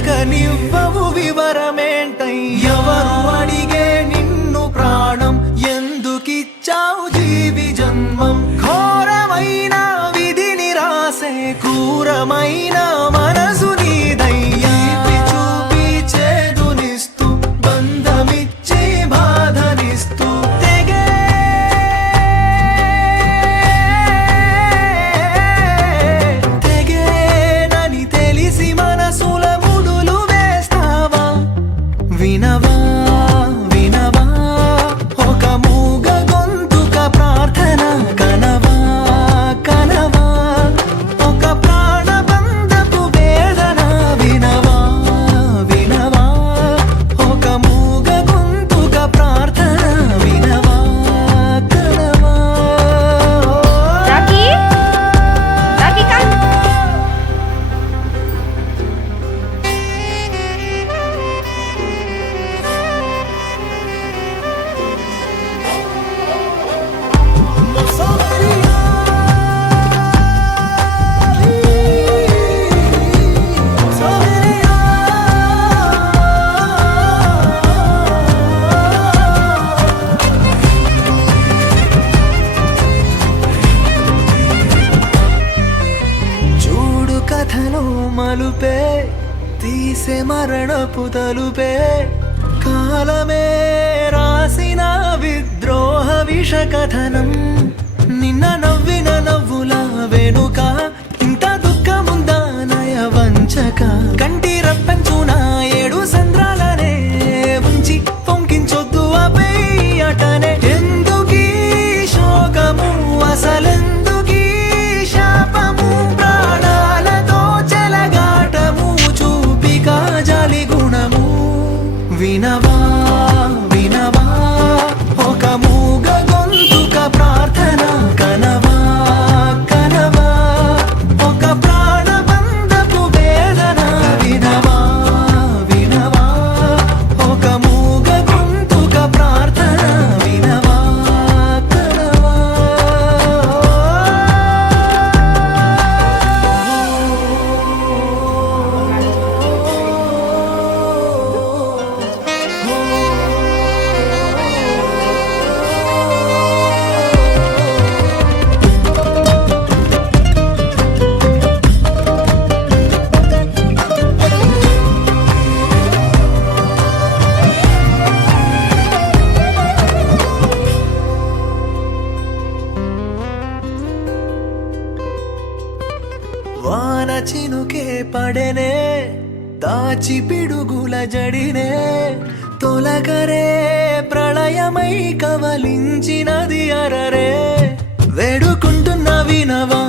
అడగనివ్వవు వివరమేంటై ఎవరు అడిగే నిన్ను ప్రాణం ఎందుకిచ్చావు జీవి జన్మం ఘోరమైన విధిని రాసే క్రూరమైన మనసు నీదయ్యా చూపి చేదునిస్తూ బంధమిచ్చి బాధనిస్తూ తెగేనని తెలిసి మనసుల ముడులు వేస్తావా వినవా వినవా ఒక మూగ గొంతుక ప్రార్థన కనవా కనవా ఒక ప్రాణబంధపు వేదన వినవా వినవా ఒక మూగ గొంతుక ప్రార్థన వినవా కనవా రాఖీ రాఖీ కమ్ చూడు కథలో మలుపే తీసే మరణపు తలుపే కాలమే రాసిన విద్రోహ విష కథనం నిన్న నవ్విన నవ్వుల వెనుక ఇంత దుఃఖముందా నయ వంచక కంటి రప్పించున ఏడు సంద్రాలనే ఉంచి పొంకించొద్దు అపై అటనే ఎందుకీ శోకము అసలెందుకీ శాపము ప్రాణాలతో చెలగాటము చూపిక జాలి గుణము వినవా వినవా ఒక మూగ గొంతుక ప్రార్థన కనవా కనవా ఒక ప్రాణబంధపు వేదన వినవా వినవా ఒక మూగ గొంతుక ప్రార్థన వినవా కనవా వాన చినుకే పడెనే దాచి పిడుగుల జడినే తొలగరే ప్రళయమై కవలించినది అరరే వేడుకుంటున్న వినవా